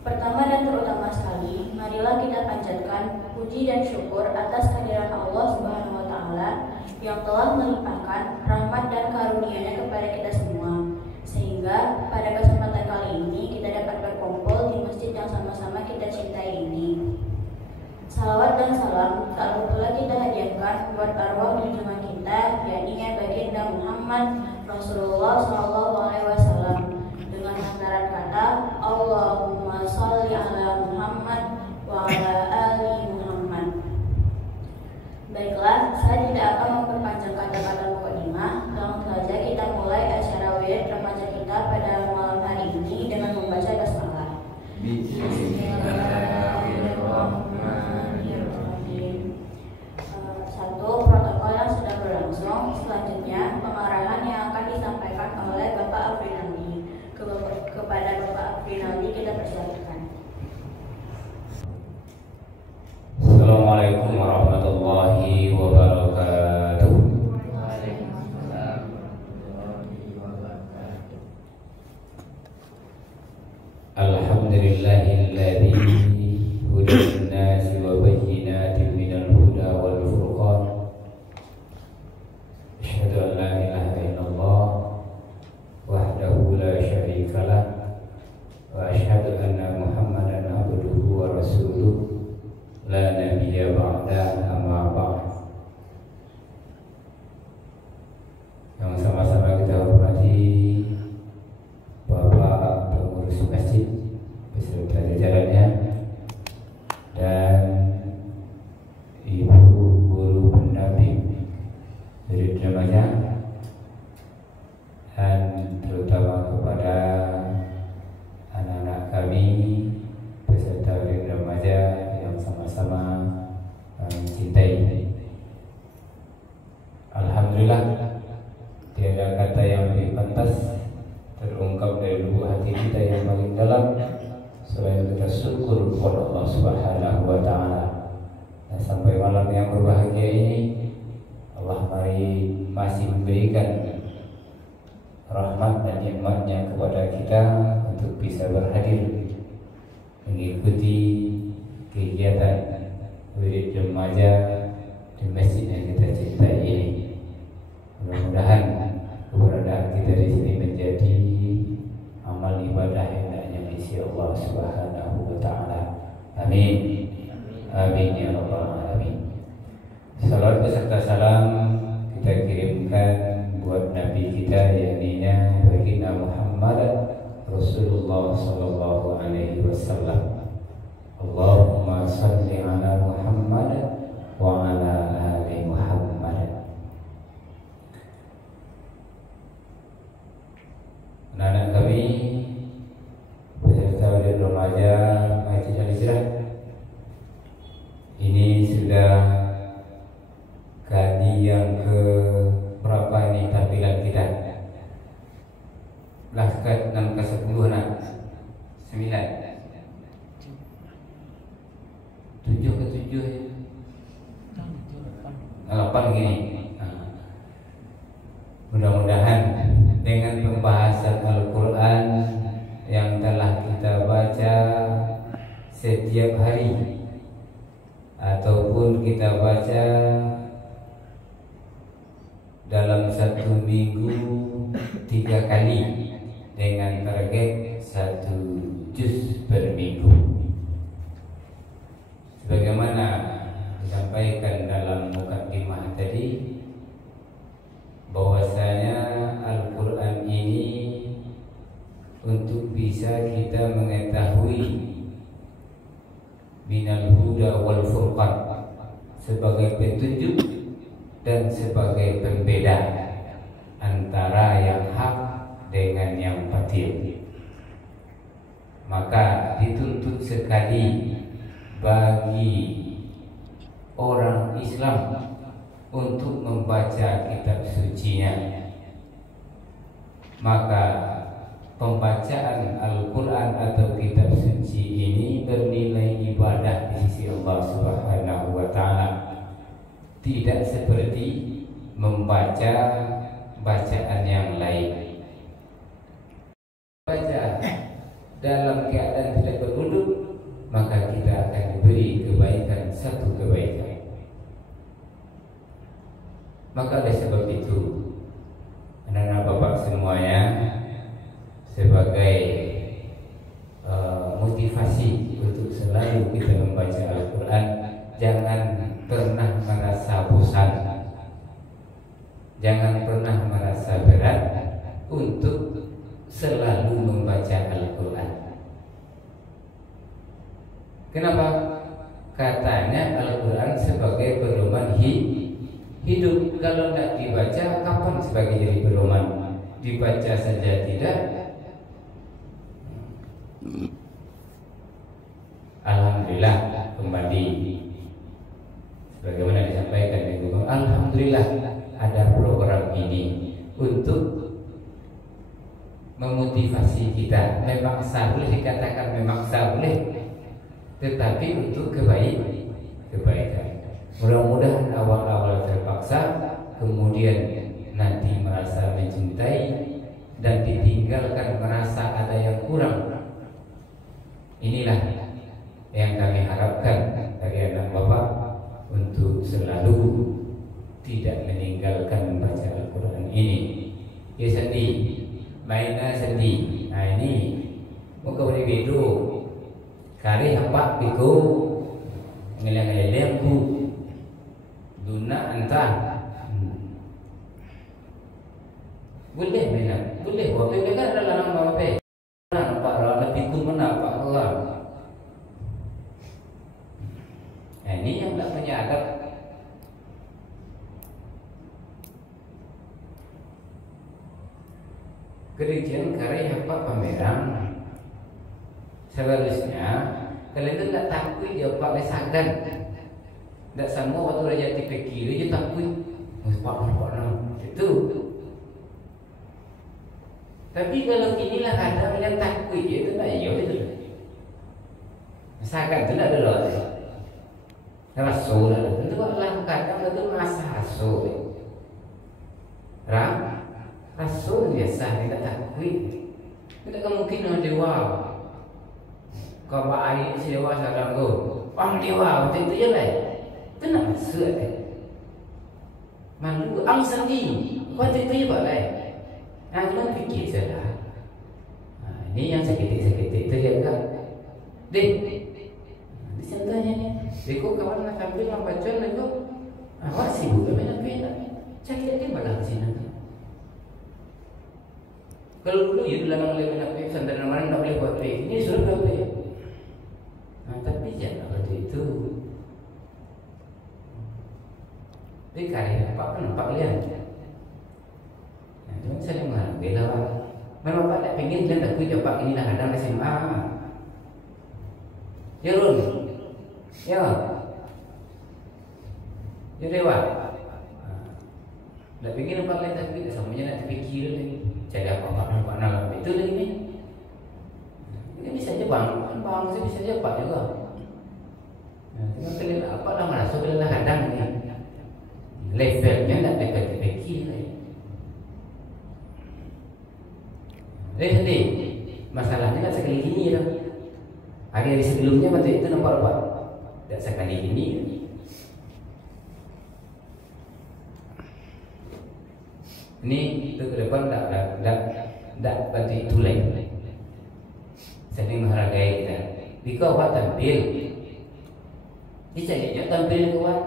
Pertama dan terutama sekali, marilah kita panjatkan puji dan syukur atas kehadiran Allah Subhanahu wa Ta'ala yang telah melimpahkan rahmat dan karunia-Nya kepada kita semua, sehingga pada kesempatan kali ini kita dapat berkumpul di masjid yang sama-sama kita cintai ini. Salawat dan salam tak lupa pula kita hadiahkan buat arwah junjungan kita, yakni Baginda Muhammad Rasulullah SAW, dengan hantaran kata Allahumma sholli ala Muhammad wa ala ali Muhammad. Baiklah, saya tidak akan memperpanjang kata-kata mukadimah. Langsung saja kita mulai acara wirid remaja kita pada malam hari ini dengan membaca basmalah. Bismillahirrahmanirrahim. Satu, protokol yang sudah berlangsung. Selanjutnya, pengarahan yang akan disampaikan oleh Bapak Afrinaldi. Kepada Bapak Afrinaldi kita persilakan. Assalamualaikum warahmatullahi wabarakatuh. Waalaikumsalam warahmatullahi wabarakatuh. Alhamdulillahilladzi hudan nasi wa bayyinatin minal huda wal furqan. Asyhadu an la ilaha illallah wahdahu la syarikalah wa asyhadu anna Muhammadan abduhu wa rasuluh la nabiyya ba'da amma ba'd. Yang sama-sama kita hormati Bapak pengurus masjid beserta jajarannya dan Ibu guru pendamping murid remaja, dan terutama kepada anak-anak kami beserta murid remaja yang sama-sama mencintai. Alhamdulillah, tiada kata yang lebih pantas terungkap dari lubuk hati kita yang paling dalam selain kita syukur kepada Allah Subhanahu wa Ta'ala. Dan sampai malam yang berbahagia ini, Allah masih memberikan rahmat dan nikmat-Nya kepada kita untuk bisa berhadir mengikuti kegiatan wirid remaja di masjid yang kita cintai ini. Mudah-mudahan keberadaan kita di sini menjadi amal ibadah yang hanya misi Allah Subhanahu wa Ta'ala. Amin. Amin ya rabbal alamin. Salam beserta salam kita kirimkan buat Nabi kita, yakni Baginda Muhammad Rasulullah sallallahu alaihi wasallam. Allahumma shalli ala Muhammad wa ala ali Muhammad. Anak-anak kami beserta wirid remaja Masjid Al-Hijrah, ini sudah kali yang ke berapa ini tampilan kita? Belas ke 6 ke 10 nak 9 7 ke 7 8 gini. Mudah-mudahan dengan pembahasan Al-Quran yang telah kita baca setiap hari ataupun kita baca dalam satu minggu 3 kali dengan target 1 juz per minggu, sebagaimana disampaikan dalam mukadimah tadi, bahwasanya Al-Quran ini untuk bisa kita mengetahui minal huda wal furqan, sebagai petunjuk dan sebagai pembeda antara yang hak dengan yang batil. Maka dituntut sekali bagi orang Islam untuk membaca kitab sucinya. Maka pembacaan Al-Quran atau kitab suci ini bernilai ibadah di sisi Allah Subhanahu wa Ta'ala, tidak seperti membaca bacaan yang lain. Baca dalam keadaan tidak berwudu, maka kita akan diberi kebaikan, satu kebaikan. Maka oleh sebab itu, anak-anak bapak semuanya, sebagai motivasi untuk selalu kita membaca Al-Quran, jangan pernah merasa bosan, jangan pernah merasa berat untuk selalu membaca Al-Quran. Kenapa? Katanya Al-Quran sebagai pedoman hidup. Kalau tidak dibaca, kapan sebagai jadi pedoman? Dibaca saja tidak. Alhamdulillah, kembali sebagaimana disampaikan di Google, alhamdulillah ada program ini untuk memotivasi kita. Memaksa boleh dikatakan, memaksa boleh, tetapi untuk kebaikan. Mudah-mudahan awal-awal terpaksa, kemudian nanti merasa mencintai, dan ditinggalkan merasa ada yang kurang. Inilah yang kami harapkan dari anak bapak, untuk selalu tidak meninggalkan membaca Al-Quran ini. Ya sedih, mainnya sedih. Nah ini muka boleh bedo kari hampak biku ngelang-ngelang ku duna entah. Boleh mainan, boleh. Waktu itu kan ada larang bapak. Nampak orang lebih ku menampak Allah. Nah ini yang tak punya adab. Kerjaan karya apa pameran. Seharusnya kalian itu tak takut dia pakai sadan. Tak sama waktu raja tipe kiri dia takut. Nampak itu. Tapi kalau inilah kadang yang takut dia itu tak iya itu. Sadan itu tak ada. Rasul itu adalah kadang itu masa rasul. Rasul biasa tidak takut. Tidak kemungkinan dewa. Kau baik si dewa sekarang tu, orang dewa macam itu je lah. Itu nak maksud malu ang sendiri. Kau itu je boleh. Jangan fikir salah. Ini yang sakit itu je kan. Dek, di contohnya ni. Deko kawan nak tampil nak baca nak tu, awak sibuk ke mana nak? Cari dia malah sini. Kalau dulu itu dalam level nak pesantren mana nak boleh buat baik. Ini suruh buat baik. Tapi jangan waktu itu. Dia karya apa pun nampak lihat. Cuma saya mengambil awak. Memang Pak tak pengen dan tak punya Pak inilah kadang SMA. Ya Run. Ya. Ya dewa. Tak pengen nampak lain tapi samanya nak terfikir lagi. Cari apa-apa nak itu lagi ni. Ini bisa je bang saya bisa je Pak juga. Tengok kalian apa dah merasa kalian kadang ni. Levelnya tak dekat terfikir lagi. Jadi masalahnya tak sekali gini dah. Hari-hari sebelumnya waktu itu nampak apa? Tak sekali gini. Ini itu ke depan tak berarti itu lain. Saling menghargai kita. Jika awak tampil, dicarinya tampil kawan.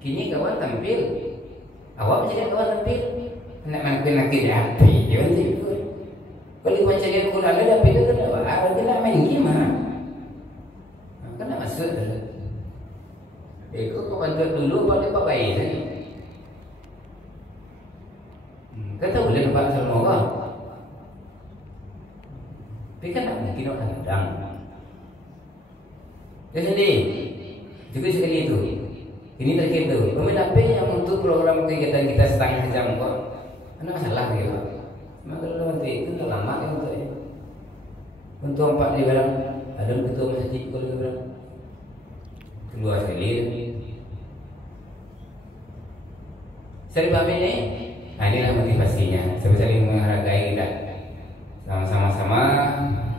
Kini kawan tampil, awak menjadi kawan tampil. Nak makin api, jangan tipu. Kalau macam dia kurang ada api itu tak apa. Dia nak main gimana? Kan nak masuk. Kau bantu dulu, boleh pak baik saja. Kata boleh nampak semua orang. Tapi kan tak mungkin orang kadang. Jadi juga sekali itu. Ini terakhir tu. Pemain apa yang untuk program kegiatan kita setengah jam kok? Ada masalah ke Pak? Maka kalau nanti itu tak lama kan untuknya. Untuk empat dia bilang ada ketua masjid kalau dia bilang keluar sekali. Saya paham ini. Nah inilah motivasinya. Saya saling menghargai kita. sama-sama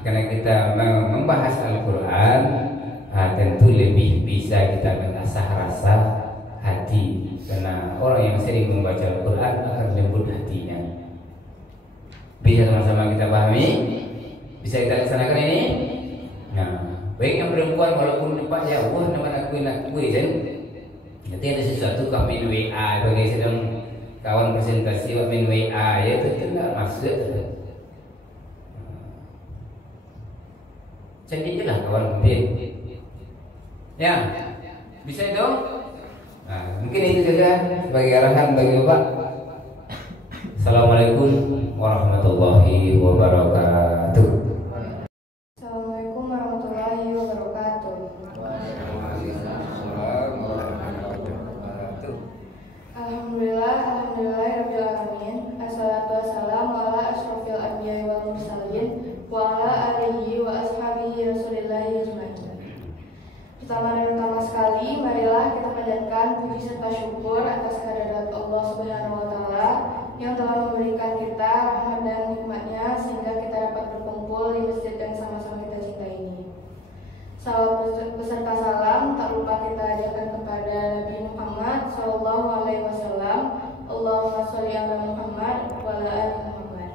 karena kita membahas Al-Quran, tentu lebih bisa kita mengasah rasa hati, karena orang yang sering membaca Al-Quran akan lembut hatinya. Bisa sama-sama kita pahami? Bisa kita laksanakan ini? Nah, baik yang perempuan walaupun Pak ya Allah nama aku nak kuis kan. Nanti ada sesuatu kami WA bagi sedang kawan presentasi main WA ya itu tidak maksud. Jadi jelas kawan mungkin. Ya, bisa itu? Nah, mungkin itu saja sebagai arahan bagi Bapak. Assalamualaikum warahmatullahi wabarakatuh. Assalamualaikum warahmatullahi wabarakatuh. Alhamdulillah, alhamdulillahirabbil alamin. Assalatu wassalamu ala asyrofil anbiya'i wal mursalin wa ala alihi wa ashabihi rasulillahi ajmain. Pertama dan utama sekali, marilah kita panjatkan puji serta syukur atas kehadirat Allah Subhanahu wa taala yang telah memberikan kita rahmat dan nikmatnya sehingga kita dapat berkumpul di masjid yang sama-sama kita cintai ini. Salawat beserta salam tak lupa kita ajarkan kepada Nabi Muhammad sallallahu alaihi wasallam. Allahumma sholli ala Muhammad wa ala ali Muhammad.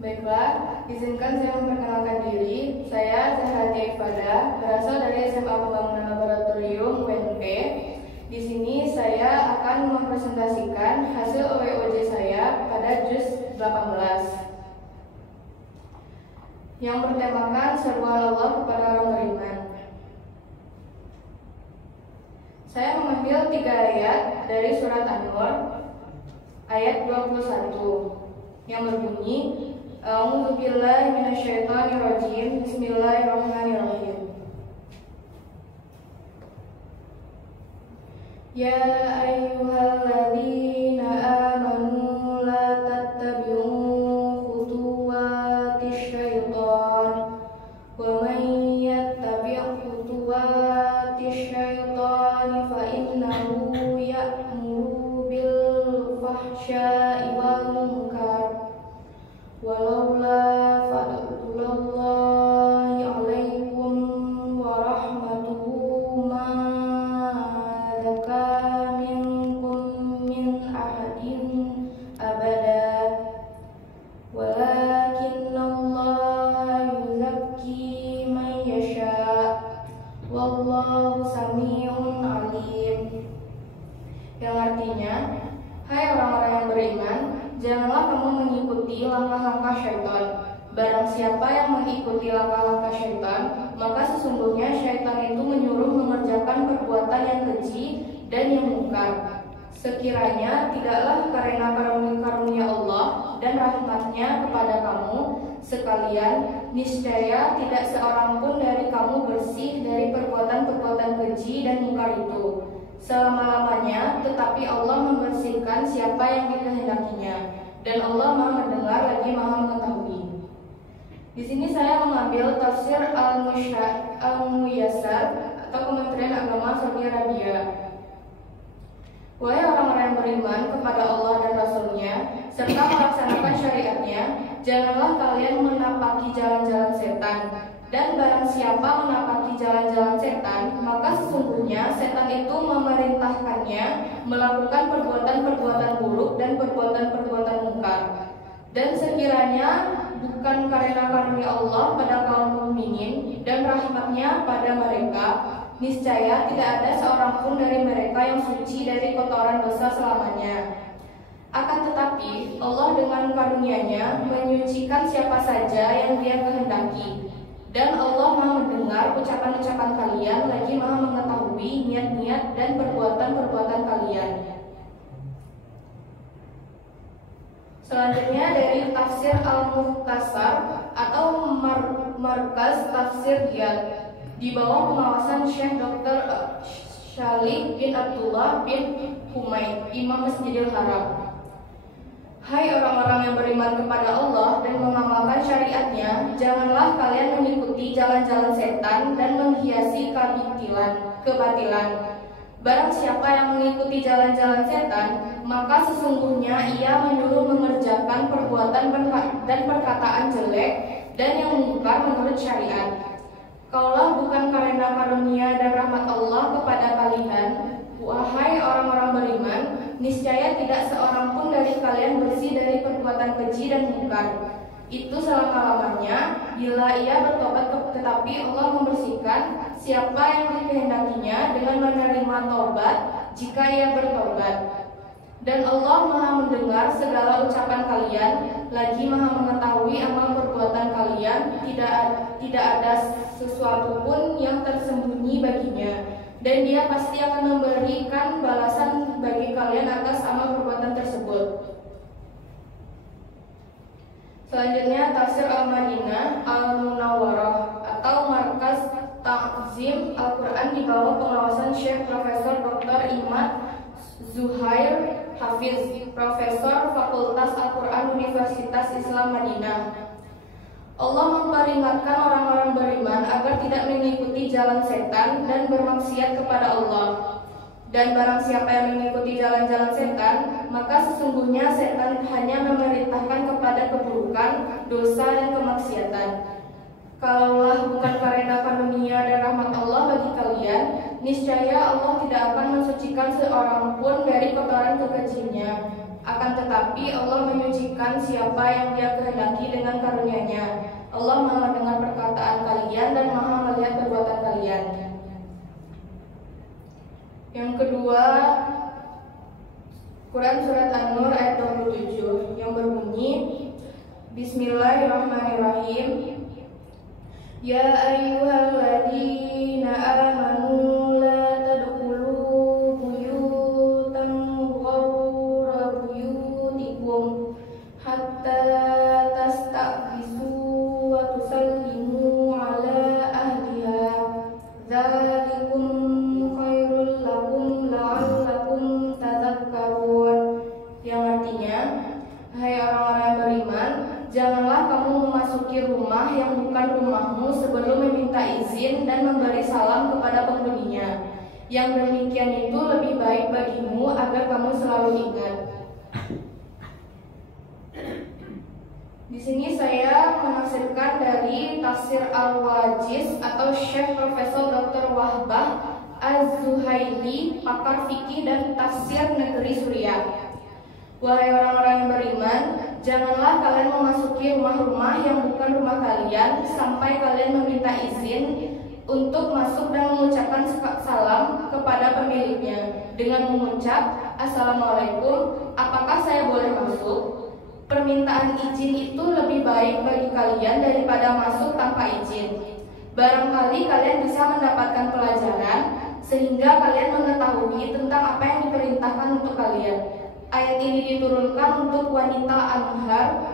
Baiklah, izinkan saya memperkenalkan diri. Saya Zahratia Ifada, berasal dari SMA Pembangunan Laboratorium UNP. Di sini saya akan mempresentasikan hasil OWOJ saya pada juz 18 yang bertemakan seruan Allah kepada orang beriman. Saya mengambil 3 ayat dari surat An-Nur ayat 21 yang berbunyi A'udzubillahi minasyaitonirrajim. Bismillahirrahmanirrahim. Ya ayyuhalladzina amanu la tattabi'u khutuwatis syaitan wa man yattabi' khutuwatis syaitan fa innahu ya'muru bil fahsya'i wal munkar walaula fadlullahi 'alaikum wa rahmatuhu ma dzaka minkum min ahadin abada walakinallaha yuzakki man yasha wallahu sami'un alim. Yang artinya, hai orang-orang yang beriman, janganlah kamu mengikuti langkah-langkah syaitan. Barang siapa yang mengikuti langkah-langkah syaitan, maka sesungguhnya syaitan itu menyuruh mengerjakan perbuatan yang keji dan yang mungkar. Sekiranya tidaklah karena karunia Allah dan rahmatnya kepada kamu sekalian, niscaya tidak seorang pun dari kamu bersih dari perbuatan-perbuatan keji dan mungkar itu selama-lamanya, tetapi Allah membersihkan siapa yang dikehendakinya, dan Allah Maha mendengar lagi Maha mengetahui. Di sini saya mengambil tafsir Al-Muyassar atau Kementerian Agama Saudi Arabia. Wahai orang-orang yang beriman kepada Allah dan Rasul-Nya serta melaksanakan syariatnya, janganlah kalian menapaki jalan-jalan setan. Dan barang siapa menapaki jalan-jalan setan, maka sesungguhnya setan itu memerintahkannya melakukan perbuatan-perbuatan buruk dan perbuatan-perbuatan mungkar. Dan sekiranya bukan karena karunia Allah pada kaum mukminin dan rahmatnya pada mereka, niscaya tidak ada seorang pun dari mereka yang suci dari kotoran dosa selamanya. Akan tetapi Allah dengan karunia-Nya menyucikan siapa saja yang Dia kehendaki. Dan Allah Maha mendengar ucapan-ucapan kalian, lagi Maha mengetahui niat-niat dan perbuatan-perbuatan kalian. Selanjutnya dari tafsir Al-Mukhtasar atau Markaz Tafsir Riyadh di bawah pengawasan Syekh Dr. Syalih bin Abdullah bin Humaid, Imam Masjidil Haram. Hai orang-orang yang beriman kepada Allah dan mengamalkan syariatnya, janganlah kalian mengikuti jalan-jalan setan dan menghiasi kebatilan. Barang siapa yang mengikuti jalan-jalan setan, maka sesungguhnya ia menyuruh mengerjakan perbuatan dan perkataan jelek dan yang mungkar menurut syariat. Kaulah bukan karena karunia dan rahmat Allah kepada kalian, wahai orang-orang beriman, niscaya tidak seorang pun dari kalian bersih dari perbuatan keji dan mungkar. Itu selama-lamanya bila ia bertobat, tetapi Allah membersihkan siapa yang dikehendakinya dengan menerima taubat jika ia bertobat. Dan Allah Maha mendengar segala ucapan kalian, lagi Maha mengetahui amal perbuatan kalian. Tidak ada sesuatu pun yang tersembunyi baginya, dan Dia pasti akan memberikan balasan bagi kalian atas amal perbuatan tersebut. Selanjutnya tafsir Al-Madinah Al-Munawwarah atau Markaz Ta'zim Al-Quran di bawah pengawasan Syekh Profesor Dr. Imad Zuhair Hafiz, Profesor Fakultas Al-Quran Universitas Islam Madinah. Allah memperingatkan orang-orang beriman agar tidak mengikuti jalan setan dan bermaksiat kepada Allah. Dan barang siapa yang mengikuti jalan-jalan setan, maka sesungguhnya setan hanya memerintahkan kepada keburukan, dosa, dan kemaksiatan. Kalaulah bukan karena karunia dan rahmat Allah bagi kalian, niscaya Allah tidak akan mensucikan seorang pun dari kotoran kekejinya. Akan tetapi Allah menyucikan siapa yang Dia kehendaki dengan karunia-Nya. Allah Maha mendengar perkataan kalian dan Maha melihat perbuatan kalian. Yang kedua, Quran Surat An-Nur ayat 27 yang berbunyi, Bismillahirrahmanirrahim. Ya ayyuhalladzina amanu la tadkhulu buyutan ghayra buyutikum hatta tasta'nisu wa tusallimu ala ahliha. Dzalikum khairul lakum la'allakum tadhakkarun. Yang artinya, hai orang-orang yang beriman, janganlah kamu memasuki rumah yang bukan rumahmu sebelum meminta izin dan memberi salam kepada penghuninya. Yang demikian itu lebih baik bagimu agar kamu selalu ingat. Di sini saya menafsirkan dari tafsir Al-Wajiz atau Syekh Profesor Dr. Wahbah Az-Zuhaili, pakar fikih dan tafsir negeri Suriah. Wahai orang-orang yang beriman, janganlah kalian memasuki rumah-rumah yang bukan rumah kalian sampai kalian meminta izin untuk masuk dan mengucapkan salam kepada pemiliknya dengan mengucap, Assalamualaikum, apakah saya boleh masuk? Permintaan izin itu lebih baik bagi kalian daripada masuk tanpa izin. Barangkali kalian bisa mendapatkan pelajaran sehingga kalian mengetahui tentang apa yang diperintahkan untuk kalian. Ayat ini diturunkan untuk wanita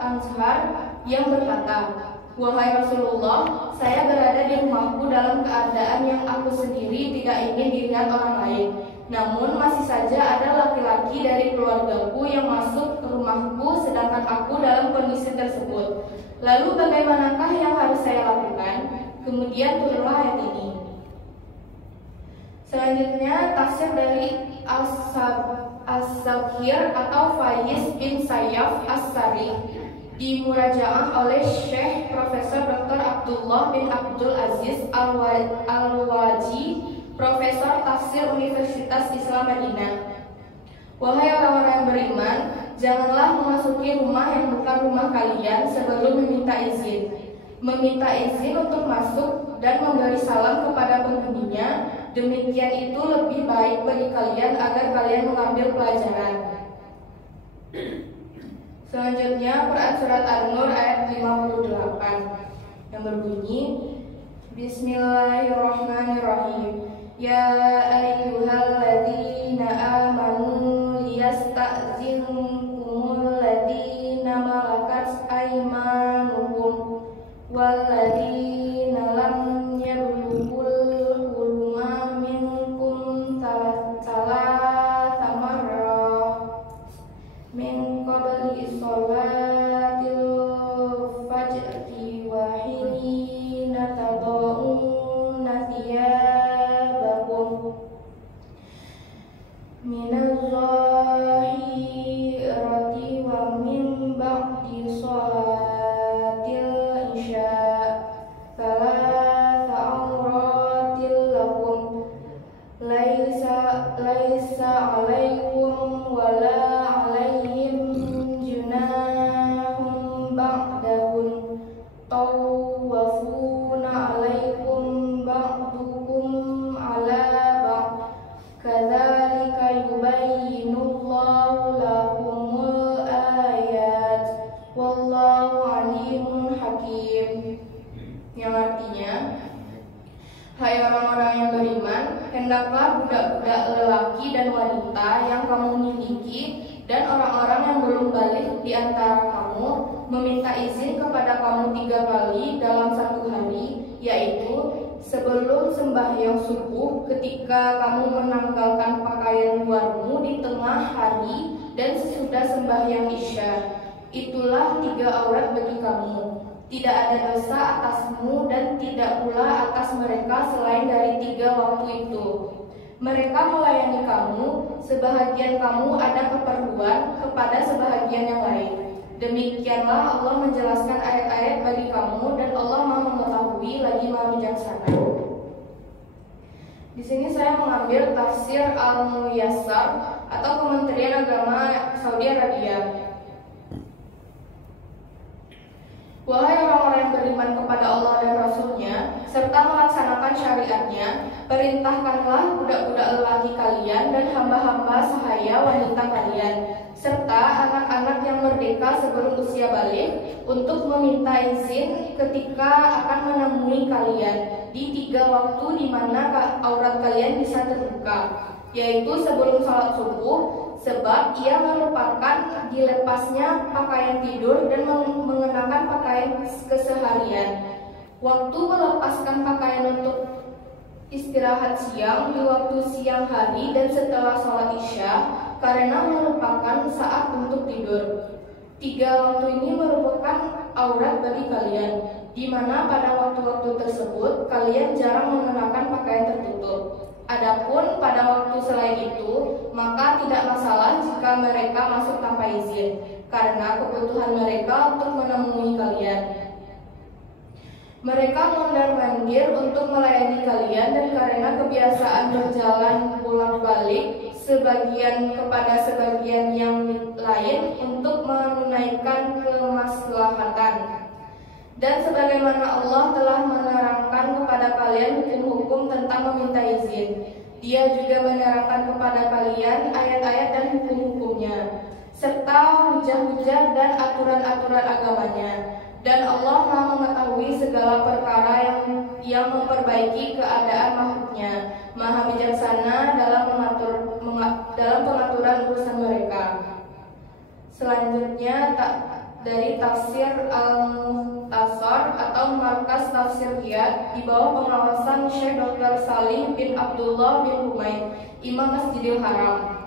Anshar yang berkata, Wahai Rasulullah, saya berada di rumahku dalam keadaan yang aku sendiri tidak ingin dilihat orang lain. Namun masih saja ada laki-laki dari keluargaku yang masuk ke rumahku sedangkan aku dalam kondisi tersebut. Lalu bagaimanakah yang harus saya lakukan? Kemudian turunlah ayat ini. Selanjutnya tafsir dari As-Saghir atau Faiz bin Sayyaf As-Sari dimurajaah oleh Syekh Profesor Dr. Abdullah bin Abdul Aziz Al-Waji, Profesor Tafsir Universitas Islam Madinah. Wahai orang-orang yang beriman, janganlah memasuki rumah yang bukan rumah kalian sebelum meminta izin. Meminta izin untuk masuk dan memberi salam kepada penghuninya, demikian itu lebih baik bagi kalian agar kalian mengambil pelajaran. Selanjutnya Quran Surat An-Nur ayat 58 yang berbunyi, Bismillahirrahmanirrahim. Ya ayyuhalladzina amanu liyasta'zinkumul ladzina malakat aymanukum walladzina lam yablughul huluma minkum salasa marrah min qabli sholatil fajri wa hina tad'una thiyabakum minaz zahiri yatawafuna alaikum ba'dukum ala ba'd kadzalika yubayyinullahu lakumul ayat wallahu alimun hakim, yang artinya, hai orang-orang yang beriman, hendaklah budak-budak lelaki dan wanita yang kamu miliki dan orang-orang yang belum balik di antara kamu meminta izin kepada kamu 3 kali dalam 1 hari, yaitu sebelum sembahyang subuh, ketika kamu menanggalkan pakaian luarmu di tengah hari, dan sesudah sembahyang isya. Itulah 3 aurat bagi kamu. Tidak ada dosa atasmu dan tidak pula atas mereka selain dari 3 waktu itu. Mereka melayani kamu, sebahagian kamu ada keperluan kepada sebahagian yang lain. Demikianlah Allah menjelaskan ayat-ayat bagi kamu dan Allah Maha mengetahui lagi Maha bijaksana. Di sini saya mengambil tafsir Al-Muyassar atau Kementerian Agama Saudi Arabia. Wahai orang-orang yang beriman kepada Allah dan Rasul-Nya, serta melaksanakan syariatnya, perintahkanlah budak-budak lelaki kalian dan hamba-hamba sahaya wanita kalian, serta anak-anak yang merdeka sebelum usia balik, untuk meminta izin ketika akan menemui kalian di 3 waktu di mana aurat kalian bisa terbuka, yaitu sebelum salat subuh, sebab ia merupakan dilepasnya pakaian tidur dan mengenakan pakaian keseharian. Waktu melepaskan pakaian untuk istirahat siang di waktu siang hari dan setelah sholat isya, karena merupakan saat untuk tidur. 3 waktu ini merupakan aurat bagi kalian, di mana pada waktu-waktu tersebut kalian jarang mengenakan pakaian tertutup. Adapun pada waktu selain itu, maka tidak masalah jika mereka masuk tanpa izin, karena kebutuhan mereka untuk menemui kalian. Mereka mondar-mandir untuk melayani kalian, dan karena kebiasaan berjalan bolak-balik sebagian kepada sebagian yang lain untuk menunaikan kemaslahatan. Dan sebagaimana Allah telah menerangkan kepada kalian hukum-hukum tentang meminta izin, Dia juga menerangkan kepada kalian ayat-ayat dan hukum-hukumnya, serta hujah-hujah dan aturan-aturan agamanya. Dan Allah Maha mengetahui segala perkara yang memperbaiki keadaan makhluknya, Maha bijaksana dalam pengaturan urusan mereka. Selanjutnya dari tafsir Al-Muhtasar atau Markas Tafsir Riyadh di bawah pengawasan Syekh Dr. Salim bin Abdullah bin Humaid, Imam Masjidil Haram.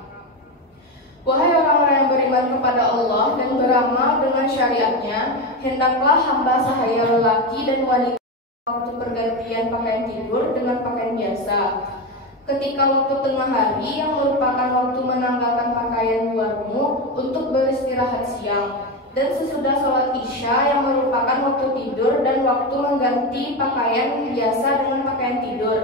Wahai orang-orang yang beriman kepada Allah dan beramal dengan syariatnya, hendaklah hamba sahaya lelaki dan wanita waktu pergantian pakaian tidur dengan pakaian biasa. Ketika waktu tengah hari yang merupakan waktu menanggalkan pakaian luarmu untuk beristirahat siang, dan sesudah sholat isya yang merupakan waktu tidur dan waktu mengganti pakaian biasa dengan pakaian tidur.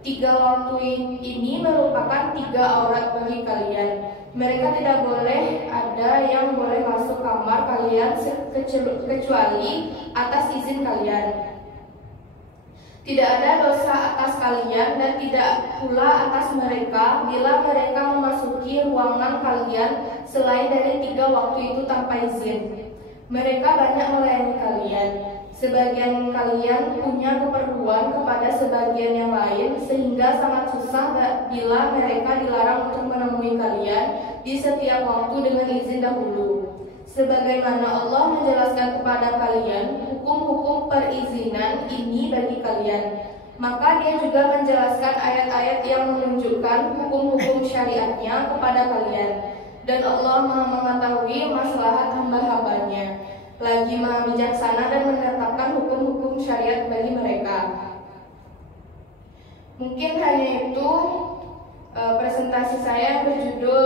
3 waktu ini merupakan 3 aurat bagi kalian. Mereka tidak boleh ada yang boleh masuk kamar kalian kecuali atas izin kalian. Tidak ada dosa atas kalian dan tidak pula atas mereka bila mereka memasuki ruangan kalian selain dari 3 waktu itu tanpa izin. Mereka banyak melayani kalian. Sebagian kalian punya keperluan kepada sebagian yang lain, sehingga sangat susah bila mereka dilarang untuk menemui kalian di setiap waktu dengan izin dahulu. Sebagaimana Allah menjelaskan kepada kalian hukum-hukum perizinan ini bagi kalian, maka Dia juga menjelaskan ayat-ayat yang menunjukkan hukum-hukum syariatnya kepada kalian. Dan Allah Maha mengetahui maslahat hamba-hambanya, lagi Maha bijaksana dan menetapkan hukum-hukum syariat bagi mereka. Mungkin hanya itu presentasi saya yang berjudul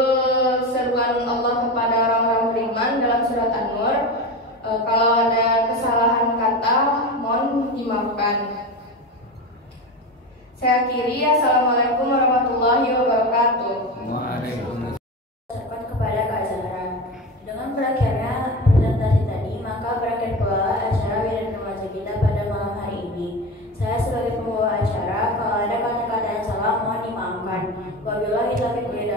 Seruan Allah kepada orang-orang beriman dalam surat An-Nur. Kalau ada kesalahan kata, mohon dimaafkan. Saya akhiri. Assalamualaikum warahmatullahi wabarakatuh. Waalaikumsalam. Kepada Kak Zahra. Dengan berakhirnya presentasi tadi, maka berakhir pula acara Wirid Remaja kita pada Wabillahi taufiq wal hidayah.